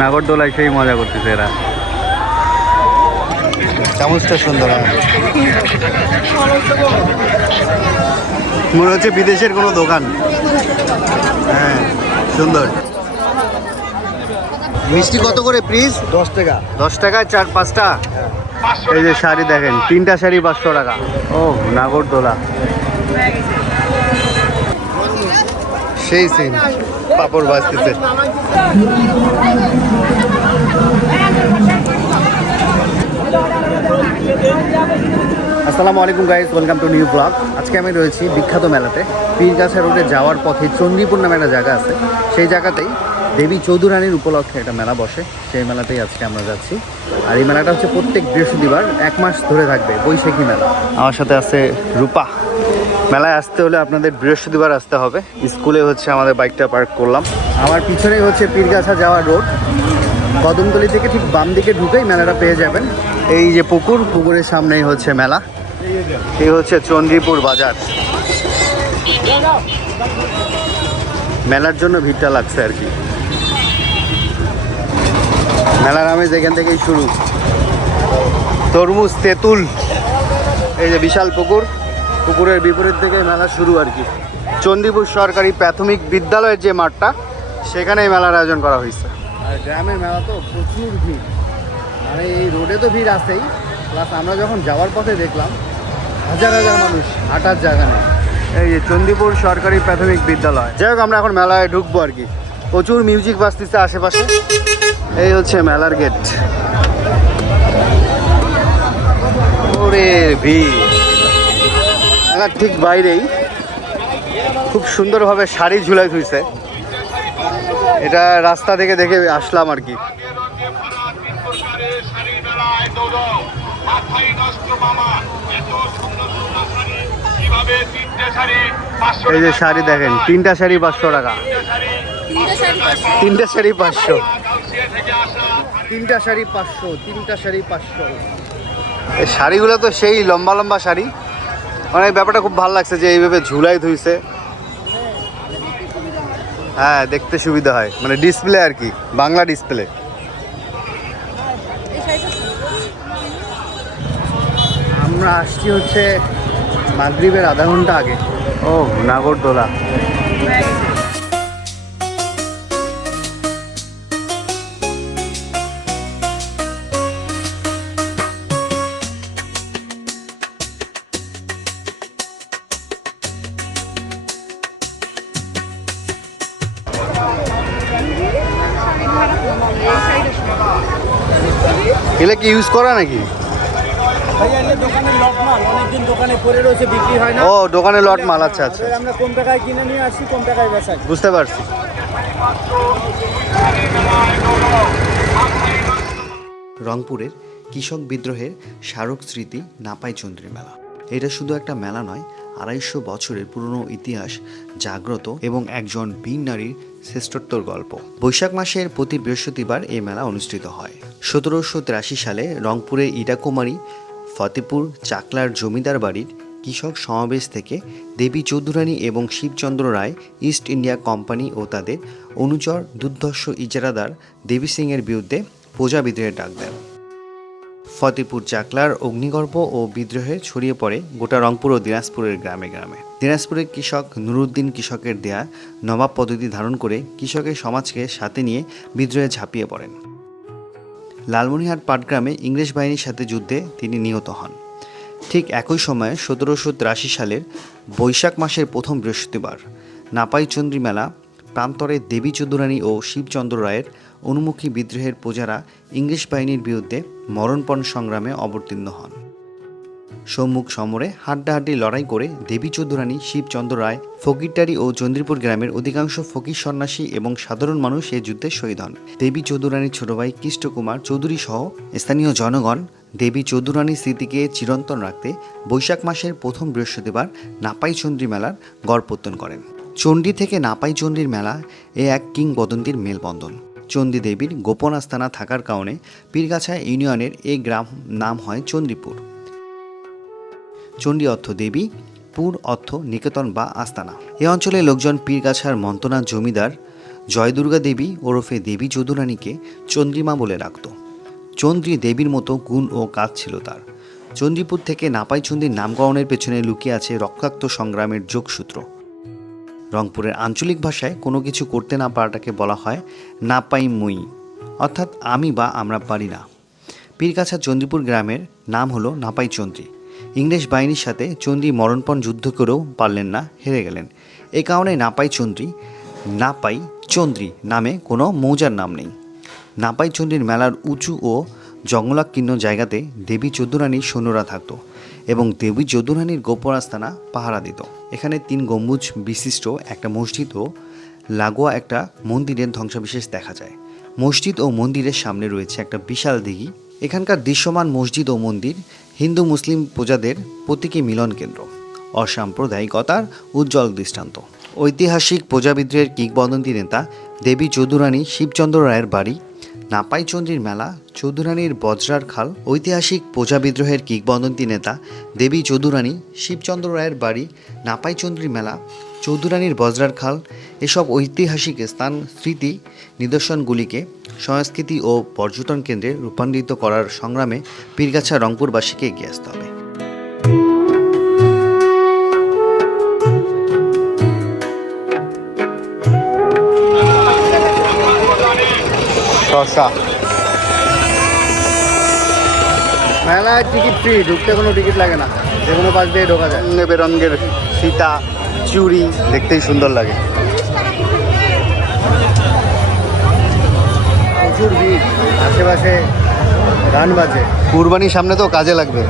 নাগরদোলায় সেই মজা করতেছে এরা। চামচটা সুন্দর, মনে হচ্ছে বিদেশের কোনো দোকান। হ্যাঁ সুন্দর। মিষ্টি কত করে প্লিজ? 10 টাকা। 10 টাকায় 4-5টা। এই যে শাড়ি দেখেন, 3টা শাড়ি 500 টাকা। ও নাগরদোলা সেই সিন, পাপড় ভাজতেছে। আসসালামু আলাইকুম guys, welcome to new blog. আজকে আমি রয়েছি বিখ্যাত মেলাতে। পীরগাছা রোডে যাওয়ার পথে চণ্ডীপুর নামে একটা জায়গা আছে, সেই জায়গাতেই দেবী চৌধুরানীর উপলক্ষে একটা মেলা বসে। সেই মেলাতেই আজকে আমরা যাচ্ছি। আর এই মেলাটা হচ্ছে প্রত্যেক বৃহস্পতিবার 1 মাস ধরে থাকবে, বৈশাখী মেলা। আমার সাথে আছে রূপা। মেলায় আসতে হলে আপনাদের বৃহস্পতিবার আসতে হবে। স্কুলে হচ্ছে আমাদের বাইকটা পার্ক করলাম। আমার পিছনেই হচ্ছে পীরগাছা যাওয়ার রোড। কদমতলি থেকে ঠিক বাম দিকে ঢুকেই মেলাটা পেয়ে যাবেন। এই যে পুকুর, পুকুরের সামনেই হচ্ছে মেলা। এই হচ্ছে চণ্ডীপুর বাজার। মেলার জন্য ভিড়টা লাগছে আর কি। মেলার আমেজ এখান থেকেই শুরু। তরমুজ, তেঁতুল, এই যে বিশাল পুকুর, পুকুরের বিপরীত থেকে মেলা শুরু আর কি। চণ্ডীপুর সরকারি প্রাথমিক বিদ্যালয়ের যে মাঠটা, সেখানেই মেলার আয়োজন করা হয়েছে। আর গ্রামের মেলা তো প্রচুর ভিড়, মানে এই রোডে তো ভিড় আছেই, প্লাস আমরা যখন যাওয়ার পথে দেখলাম হাজার হাজার মানুষ, হাঁটার জায়গা নেই। এই যে চণ্ডীপুর সরকারি প্রাথমিক বিদ্যালয়। যাই হোক, আমরা এখন মেলায় ঢুকবো আর কি। প্রচুর মিউজিক বাজতেছে আশেপাশে। এই হচ্ছে মেলার গেট। ওরে ভিড়। মেলার ঠিক বাইরেই খুব সুন্দরভাবে শাড়ি ঝুলাই থুইছে। এটা রাস্তা থেকে দেখে আসলাম আর কি। এই যে শাড়ি দেখেন, 3টা শাড়ি 500 টাকা। 3টা শাড়ি 500, 3টা শাড়ি 500, 3টা শাড়ি 500। এই শাড়িগুলো তো সেই লম্বা লম্বা শাড়ি। মানে ব্যাপারটা খুব ভালো লাগছে যে এইভাবে ঝুলাই ধুইছে। হ্যাঁ, দেখতে সুবিধা হয়, মানে ডিসপ্লে আর কি, বাংলা ডিসপ্লে। আমরা আসছি হচ্ছে মাগরিবের আধা ঘন্টা আগে। ও নাগরদোলা। এগুলো কি ইউজ করা নাকি? ও দোকানে লট মাল। আচ্ছা আচ্ছা, আমরা কম টাকায় কিনে নিয়ে আসি, কম টাকায় বেচাই। বুঝতে পারছি। রংপুরের কৃষক বিদ্রোহের স্মারক স্মৃতি নাপাই চন্দ্রী মেলা। এটা শুধু একটা মেলা নয়, 250 বছরের পুরনো ইতিহাস জাগ্রত এবং একজন বীর নারীর শ্রেষ্ঠত্বর গল্প। বৈশাখ মাসের প্রতি বৃহস্পতিবার এই মেলা অনুষ্ঠিত হয়। 1783 সালে রংপুরে ইটাকুমারী ফতেপুর চাকলার জমিদার বাড়ির কৃষক সমাবেশ থেকে দেবী চৌধুরানী এবং শিবচন্দ্র রায় ইস্ট ইন্ডিয়া কোম্পানি ও তাদের অনুচর দুর্ধর্ষ ইজারাদার দেবী সিংয়ের বিরুদ্ধে প্রজা বিদ্রোহের ডাক দেন। ফতেপুর চাকলার অগ্নিগর্ভ ও বিদ্রোহে ছড়িয়ে পড়ে গোটা রংপুর ও দিনাজপুরের গ্রামে গ্রামে। দিনাজপুরের কৃষক নুরুদ্দিন কৃষকের দেয়া নবাব পদ্ধতি ধারণ করে কৃষকের সমাজকে সাথে নিয়ে বিদ্রোহে ঝাঁপিয়ে পড়েন। লালমনিরহাট পাটগ্রামে ইংরেজ বাহিনীর সাথে যুদ্ধে তিনি নিহত হন। ঠিক একই সময়ে 1783 সালের বৈশাখ মাসের প্রথম বৃহস্পতিবার নাপাই চন্দ্রী মেলা প্রান্তরে দেবী চৌধুরানী ও শিবচন্দ্র রায়ের অনুমুখী বিদ্রোহের প্রজারা ইংরেজ বাহিনীর বিরুদ্ধে মরণপণ সংগ্রামে অবতীর্ণ হন। সম্মুখ সমরে হাড্ডাহাড্ডি লড়াই করে দেবী চৌধুরানী, শিবচন্দ্র রায়, ফকিরটারি ও চন্দ্রীপুর গ্রামের অধিকাংশ ফকির সন্ন্যাসী এবং সাধারণ মানুষ এই যুদ্ধে শহীদ হন। দেবী চৌধুরানীর ছোট ভাই কৃষ্ণকুমার চৌধুরী সহ স্থানীয় জনগণ দেবী চৌধুরানীর স্মৃতিকে চিরন্তন রাখতে বৈশাখ মাসের প্রথম বৃহস্পতিবার নাপাই চন্দ্রী মেলার গড়পত্তন করেন। চণ্ডী থেকে নাপাই চন্ডীর মেলা এ এক কিংবদন্তির মেলবন্ধন। চণ্ডী দেবীর গোপন আস্তানা থাকার কারণে পীরগাছা ইউনিয়নের এই গ্রাম নাম হয় চণ্ডীপুর। চণ্ডী অর্থ দেবী, পুর অর্থ নিকেতন বা আস্তানা। এ অঞ্চলের লোকজন পীরগাছার মন্তনা জমিদার জয়দুর্গা দেবী ওরফে দেবী যদুরানীকে চন্দ্রিমা বলে ডাকত। চন্দ্রী দেবীর মতো গুণ ও কাজ ছিল তার। চন্দ্রীপুর থেকে নাপাইচন্দ্রীর নামকরণের পেছনে লুকিয়ে আছে রক্তাক্ত সংগ্রামের যোগসূত্র। রংপুরের আঞ্চলিক ভাষায় কোনো কিছু করতে না পারাটাকে বলা হয় নাপাই মুই, অর্থাৎ আমি বা আমরা পারি না। পীরগাছা চন্দ্রীপুর গ্রামের নাম হলো নাপাইচন্দ্রী। ইংরেজ বাহিনীর সাথে চন্দ্রী মরণপণ যুদ্ধ করেও পারলেন না, হেরে গেলেন। এ কারণে নাপাইচন্দ্রী নাপাইচন্দ্রী নামে কোনো মৌজার নাম নেই। নাপাইচন্দ্রীর মেলার উঁচু ও জঙ্গলাকীর্ণ জায়গাতে দেবী যদুরানীর সৈন্যরা থাকত এবং দেবী যদুরানীর গোপন আস্তানা পাহারা দিত। এখানে 3 গম্বুজ বিশিষ্ট একটা মসজিদ ও লাগোয়া একটা মন্দিরের ধ্বংসাবশেষ দেখা যায়। মসজিদ ও মন্দিরের সামনে রয়েছে একটা বিশাল দিঘি। এখানকার দৃশ্যমান মসজিদ ও মন্দির হিন্দু মুসলিম প্রজাদের প্রতীকী মিলন কেন্দ্র, অসাম্প্রদায়িকতার উজ্জ্বল দৃষ্টান্ত। ঐতিহাসিক প্রজা বিদ্রোহের কিংবদন্তি নেতা দেবী যদুরানী শিবচন্দ্র রায়ের বাড়ি নাপাইচন্দ্রীর মেলা চৌধুরানীর বজ্রার খাল। ঐতিহাসিক প্রজা বিদ্রোহের কিংবদন্তি নেতা দেবী যদুরানী শিবচন্দ্র রায়ের বাড়ি নাপাইচন্দ্রীর মেলা চৌধুরানীর বজ্রার খাল, এসব ঐতিহাসিক স্থান স্মৃতি নিদর্শনগুলিকে সংস্কৃতি ও পর্যটন কেন্দ্রে রূপান্তরিত করার সংগ্রামে পীরগাছা রংপুরবাসীকে এগিয়ে আসতে হবে। শসা মেলায় টিকিট ফ্রি, ঢুকতে কোনো টিকিট লাগে না, যে কোনো পাশ দিয়ে ঢোকা যায়। বেরঙ্গের সীতা চুড়ি দেখতেই সুন্দর লাগে। প্রচুর ভিড়, আশেপাশে গান বাজে। কুরবানির সামনে তো কাজে লাগবে।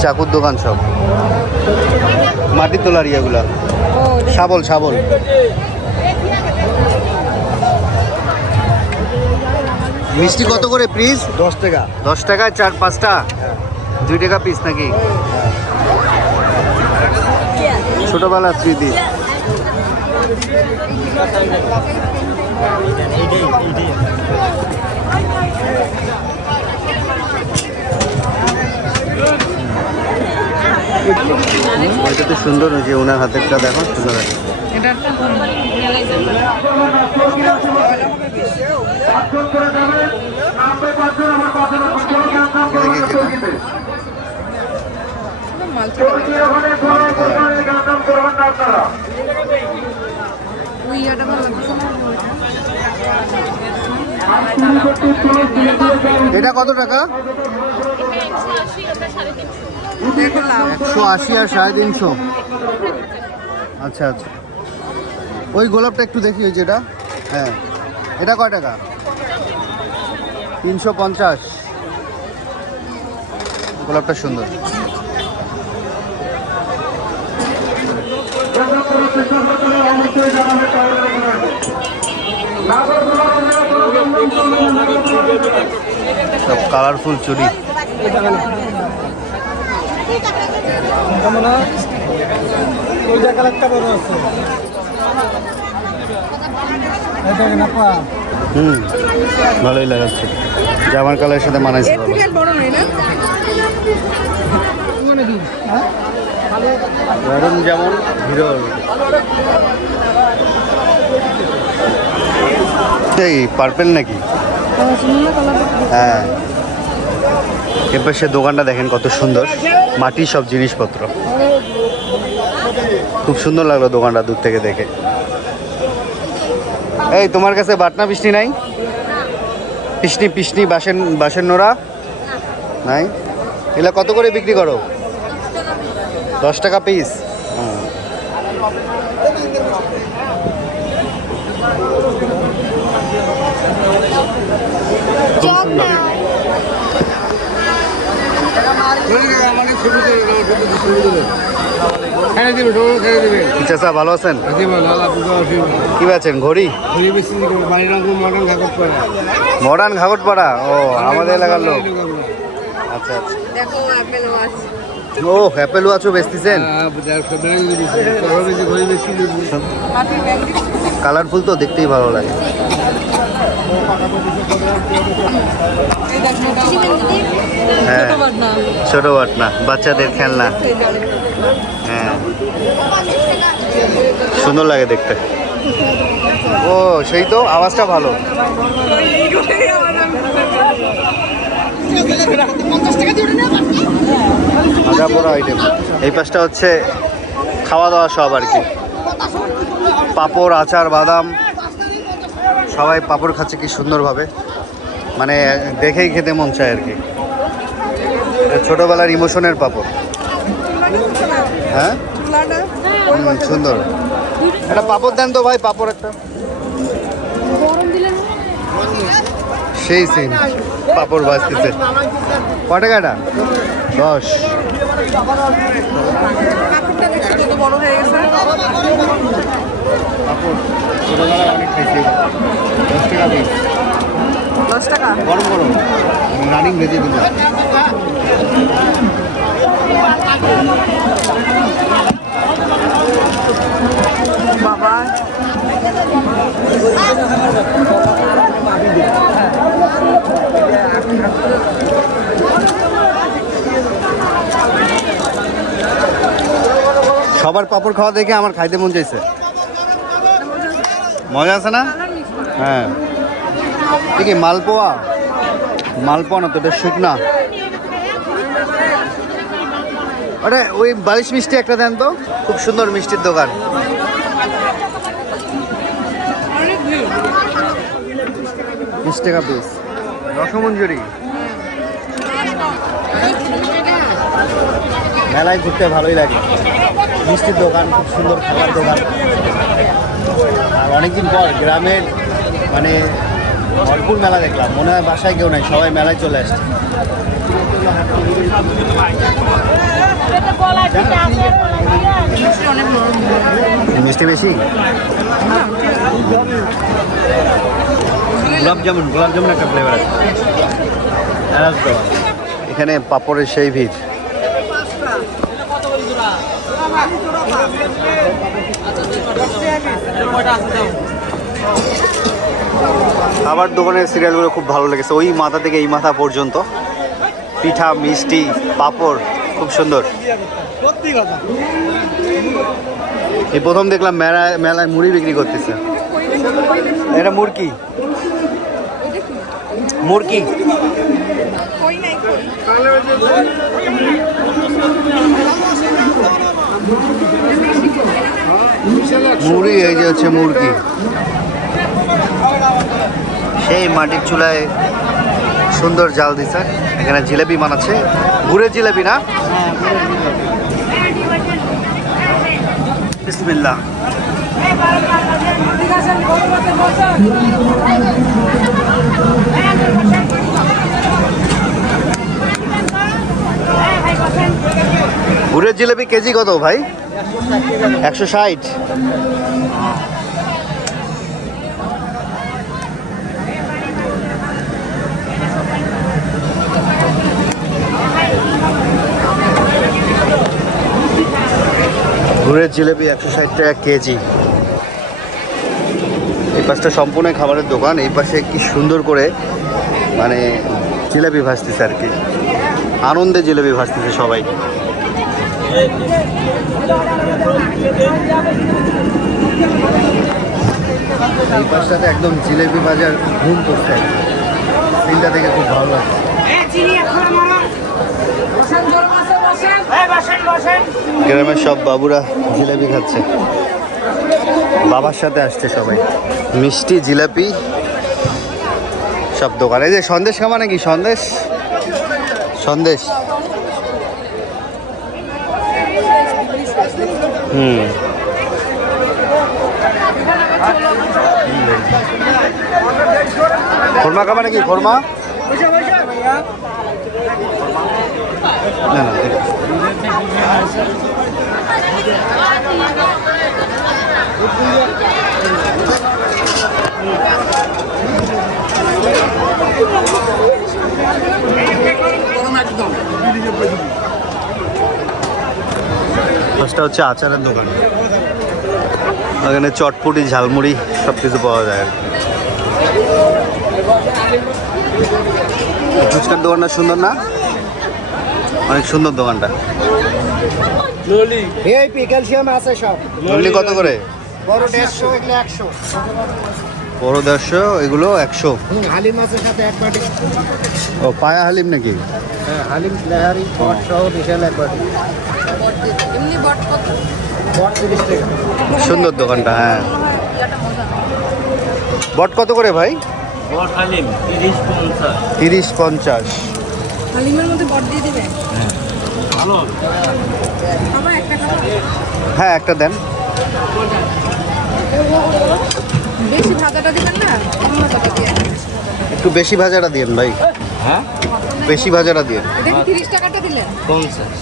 চাকুর দোকান সব, মাটির তোলার ইয়েগুলা, শাবল শাবল। মিষ্টি কত করে পিস? 10 টাকা। 10 টাকায় 4-5টা, 2 টাকা পিস নাকি? ছোটবেলার স্মৃতি। এটা তো সুন্দর হয়েছে, ওনার হাতেরটা দেখো, সুন্দর আছে। এটা কত টাকা? 180 আর 350। আচ্ছা আচ্ছা, ওই গোলাপটা একটু দেখি, ওই যেটা, হ্যাঁ এটা কয় টাকা? 350। গোলাপটা সুন্দর। সব কালারফুল চুড়ি। ভালোই লাগাচ্ছে, জামার কালারের সাথে মানাইছে। গরম যেমন হিরো। এই পার্পেল নাকি? হ্যাঁ, এবার সে দোকানটা দেখেন কত সুন্দর, মাটির সব জিনিসপত্র। খুব সুন্দর লাগলো দোকানটা দূর থেকে দেখে। এই তোমার কাছে বাটনা পিসনি নাই? পিসনি পিসনি বাঁশের নোড়া নাই? এগুলা কত করে বিক্রি করো? 10 টাকা পিস। চাচা ভালো আছেন? কি বেচেন? ঘড়ি? মডার্ন ঘাগটপাড়া। ও আমাদের এলাকার লোক। আচ্ছা আচ্ছা। ও অ্যাপেলও আছো বেচতেছেন? কালারফুল তো দেখতেই ভালো লাগে। হ্যাঁ, ছোট বাটনা, বাচ্চাদের খেলনা। হ্যাঁ, সুন্দর লাগে দেখতে। ও সেই তো আওয়াজটা ভালো। ভাজা পোড়া আইটেম। এই পাশটা হচ্ছে খাওয়া দাওয়া সব আর কি, পাঁপড়, আচার, বাদাম, সবাই পাঁপড় খাচ্ছে কি সুন্দরভাবে, মানে দেখেই খেতে মন চায় আর কি। ছোটবেলার ইমোশনের পাঁপড়। হ্যাঁ সুন্দর। একটা পাঁপড় দেন তো ভাই, পাঁপড় একটা। সেই সিন পাঁপড় ভাজতেছে। ক টাকা এটা? 10। গরম গরম রানিং ভেজে দিল। বাবা সবার পাঁপড় খাওয়া দেখে আমার খাইতে মন চাইছে। মজা আছে না? হ্যাঁ। কি মালপোয়া? মালপোয়া না তো, এটা শুকনা। আরে ওই বালিশ মিষ্টি একটা দেন তো, খুব সুন্দর মিষ্টির দোকান। 20 টাকা পিস। রসমঞ্জুরি। মেলায় ঘুরতে ভালোই লাগে, মিষ্টির দোকান, খুব সুন্দর খাবার দোকান। আর অনেকদিন পর গ্রামের মানে ভরপুর মেলা দেখলাম, মনে হয় বাসায় কেউ নাই, সবাই মেলায় চলে আসছে। মিষ্টি বেশি। গোলাপ জামুন একটা ফ্লেভার আছে। এখানে পাপড়ের সেই ভিড়। খাবার দোকানের সিরিয়ালগুলো খুব ভালো লেগেছে, ওই মাথা থেকে এই মাথা পর্যন্ত পিঠা, মিষ্টি, পাঁপড়, খুব সুন্দর। এই প্রথম দেখলাম মেলায় মুড়ি বিক্রি করতেছে। এটা মুরকি মুরকি মুড়ি, এই যে হচ্ছে মুরগি। সেই মাটির চুলায় সুন্দর জাল দিচ্ছে। এখানে জিলেবি বানাচ্ছে, গুড়ের জিলেবি না? বিসমিল্লাহ। গুড়ের জিলেবি কেজি কত ভাই? 160। গুড়ের জিলেবি 160 টাকা কেজি। এই পাশটা সম্পূর্ণ খাবারের দোকান, এই পাশে কি সুন্দর করে মানে জিলেবি ভাজতেছে আর কি, আনন্দে জিলেবি ভাজতেছে সবাই। এই পাশটাতে একদম জিলেবি বাজার ঘুম পড়ছে, সিনটা দেখে খুব ভালো লাগছে। গ্রামের সব বাবুরা জিলেবি খাচ্ছে, বাবার সাথে আসছে সবাই। মিষ্টি, জিলাপি সব দোকানে। এই যে সন্দেশ খাবা নাকি? সন্দেশ সন্দেশ খোরমা খাবা নাকি? খোরমা না না, ফার্স্টটা হচ্ছে আচারের দোকান, এখানে চটপটি, ঝালমুড়ি সব কিছু পাওয়া যায় আর কি। ফুচকার দোকানটা সুন্দর না? অনেক সুন্দর দোকানটা। ক্যালসিয়াম আছে সব। ললি কত করে? বড় 150 এগুলো 100। বড় 150, এগুলো 100। হালিম মাছের সাথে এক বাটি। ও পায়া হালিম নাকি? হ্যাঁ, হালিম লেহারি বট সহ বিশাল এক বাটি। এমনি বট কত? বট 30 টাকা। সুন্দর দোকানটা, হ্যাঁ। বট কত করে ভাই? বট হালিম 30-50। 30-50। হালিমের মধ্যে বট দিয়ে দিবে? ভালো খাবার একটা খাবার? হ্যাঁ, একটা দেন। বেশি ভাজাটা দিবেন না? অন্য কথা দিয়ে একটু বেশি ভাজাটা দিন ভাই, হ্যাঁ বেশি ভাজাটা দিন। এটা কি 30 টাকাটা দিলেন? 50।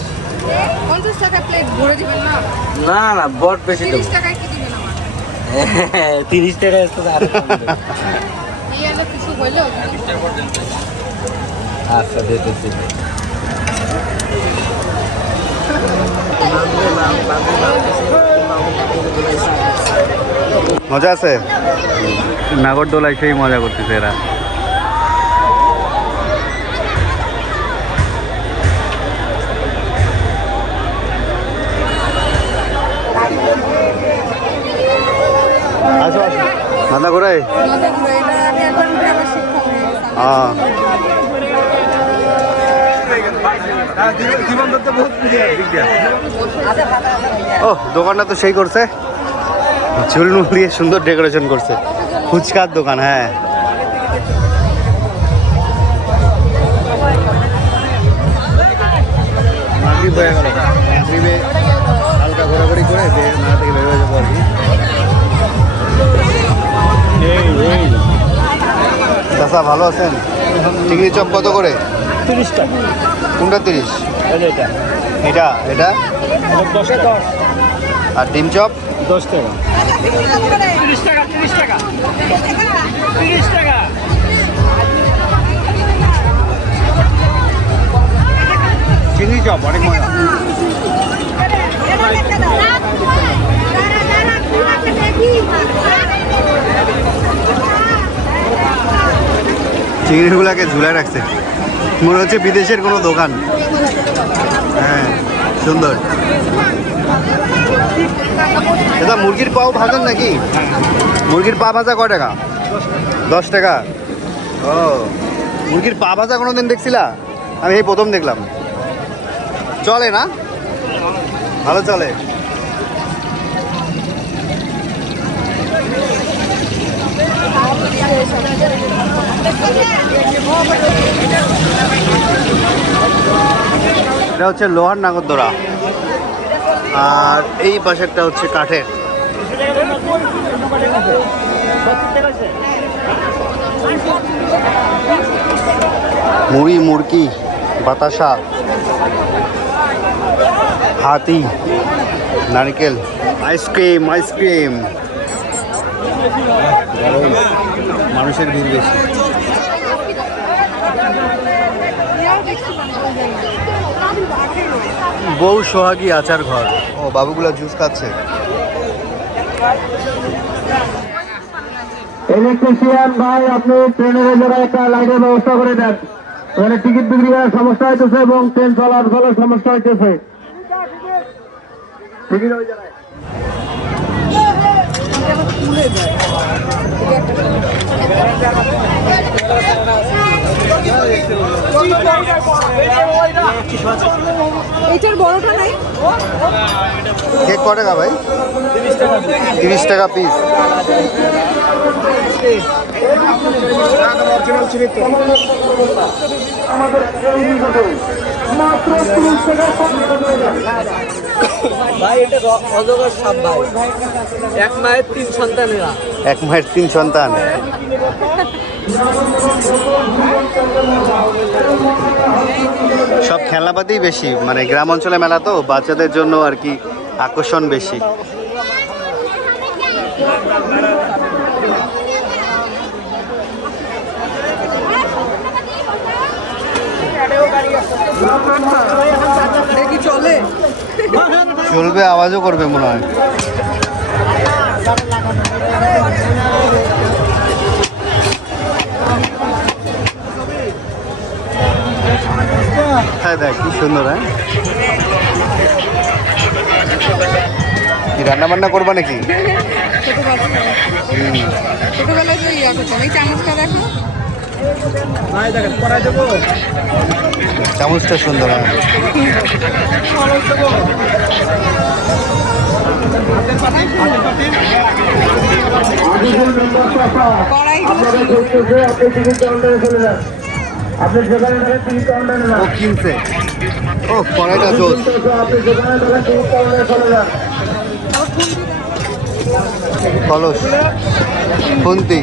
50 টাকা প্লেট ভরে দিবেন না? না না বট বেশি দেবো। 30 টাকায় কি দিবেন আমার? 30 টাকা এসে আরো কম দেবো। এই এলে কিছু হইলেও আচ্ছা দিতেছি। মজা আছে? নাগরদোলায় সেই মজা করতেছে এরা। আসো আসো, মাথা ঘোরায়। মজা করে এটা আগে একবার উঠে আবার শিক্ষা হয়ে গেছে। ও দোকানটা তো সেই করছে, ঝুলমুল দিয়ে সুন্দর ডেকোরেশন করছে। ফুচকার দোকান, হ্যাঁ। হালকা ঘোরাঘুরি করে মেলা থেকে বের হয়ে যাবো আর কি। চাচা ভালো আছেন? চিংড়ি চপ কত করে? 30 টাকা। কোনটা 30? এটা এটা এটা 10 টাকা। আর ডিম চপ 10 টাকা। 30 টাকা, 30 টাকা। 30 টাকা। চিংড়ি চপ অনেক মজা। চিংড়িগুলাকে ঝুলায় রাখছে, মনে হচ্ছে বিদেশের কোনো দোকান। হ্যাঁ, সুন্দর। দাদা মুরগির পাও ভাজেন নাকি? মুরগির পা ভাজা কয় টাকা? 10 টাকা। ও, মুরগির পা ভাজা কোনোদিন দেখছিলা? আমি এই প্রথম দেখলাম। চলে না? ভালো চলে। এটা হচ্ছে লোহার নাগরদোলা, আর এই পাশেরটা হচ্ছে কাঠের। মুড়ি, মুরকি, বাতাসা, হাতি, নারকেল, আইসক্রিম আইসক্রিম। মানুষের ভিড় বেশি। বউ সোহাগী আচার ঘর। ও বাবুগুলা জুস খাচ্ছে। ইলেকট্রিশিয়ান ভাই, আপনি ট্রেনের জন্য একটা লাইটের ব্যবস্থা করে দেন। ওখানে টিকিট বিক্রি করার সমস্যা হইতেছে এবং ট্রেন চলার সমস্যা হইতেছে। টিকিট ওই জায়গায়। এইটার বড়টা নাই? কেক কত টাকা ভাই? 30 টাকা পিস। ভাই এটা অজগর সাপ ভাই। এক মায়ের 3 সন্তানেরা। এক মায়ের 3 সন্তান। সব খেলনাপাতিই বেশি, মানে গ্রাম অঞ্চলে মেলা তো বাচ্চাদের জন্য আর কি আকর্ষণ বেশি। দেখি চলে? চলবে, আওয়াজও করবে মনে হয়। হ্যাঁ দেখ কি সুন্দর। হ্যাঁ কি রান্না বান্না করবা নাকি? ছোট বাচ্চা ছোটবেলায় যে ইয়া করতাম। এই চামচটা দেখো, চামচটা সুন্দর। হ্যাঁ কড়াইগুলো আপনি টিকিট কাউন্টারে চলে যান। আপনি যেখানে থাকেন টিকিট কাউন্টারে যান। ও কিনছে। ও কড়াইটা জোস। আপনি যেখানে থাকেন টিকিট কাউন্টারে চলে যান। কলস, খুন্তি।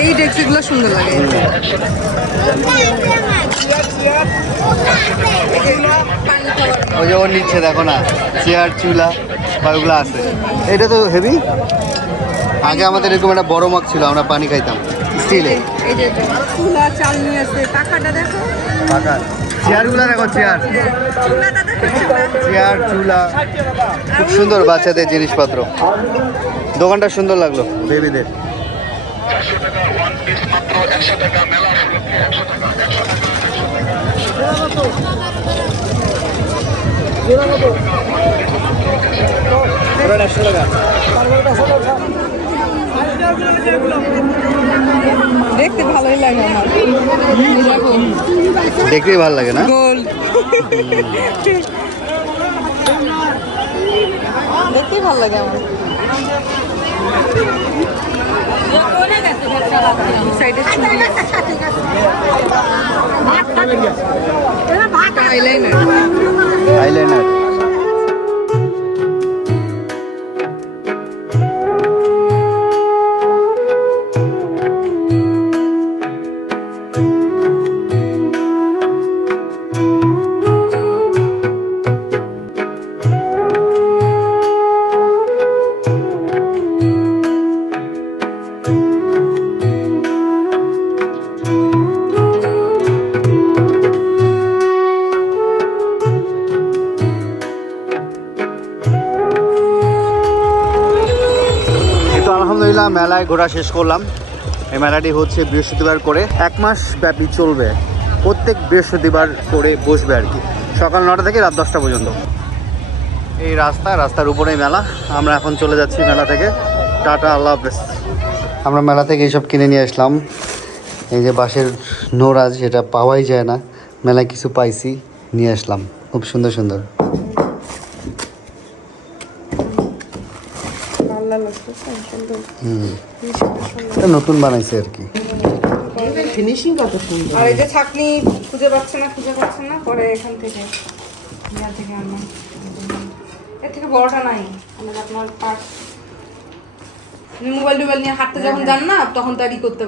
এই ডেক্সিগুলো সুন্দর লাগে। পানি খাবার ওই যে ওর নিচ্ছে দেখো না, চেয়ার চুলা ওইগুলো আছে। এটা তো হেভি। আগে আমাদের এরকম একটা বড় মগ ছিল, আমরা পানি খাইতাম স্টিলে। এই যে চুলা চালনি আছে, পাখাটা দেখো, পাকা চেয়ারগুলো দেখো, চেয়ার চুলাটা দেখো, চেয়ার চুলা। খুব সুন্দর বাচ্চাদের জিনিসপত্র। দোকানটা সুন্দর লাগলো বেবিদের। দেখতে ভালোই লাগে আমার। দেখো দেখতেই ভালো লাগে না? গোল, দেখতেই ভালো লাগে আমার। সাইডে আইলাইনার, আইলাইনার। আলহামদুলিল্লাহ মেলায় ঘোরা শেষ করলাম। এই মেলাটি হচ্ছে বৃহস্পতিবার করে 1 মাস ব্যাপী চলবে। প্রত্যেক বৃহস্পতিবার করে বসবে আর কি, সকাল 9টা থেকে রাত 10টা পর্যন্ত। এই রাস্তার উপরেই মেলা। আমরা এখন চলে যাচ্ছি মেলা থেকে। টাটা, আল্লাহ হাফেজ। আমরা মেলা থেকে এইসব কিনে নিয়ে আসলাম। এই যে বাঁশের নোরাজ, এটা পাওয়াই যায় না, মেলায় কিছু পাইছি, নিয়ে আসলাম। খুব সুন্দর সুন্দর। নতুন বানাইছে আর কি। ফিনিশিং কত সুন্দর। আর এই যে ছাকনি খুঁজে পাচ্ছে না, পরে এখান থেকে ইয়া থেকে আনলাম। এর থেকে বড়টা নাই, আমাদের আপনার পার্স। মোবাইল নিয়ে হাঁটতে যখন যান না, তখন তারই করতে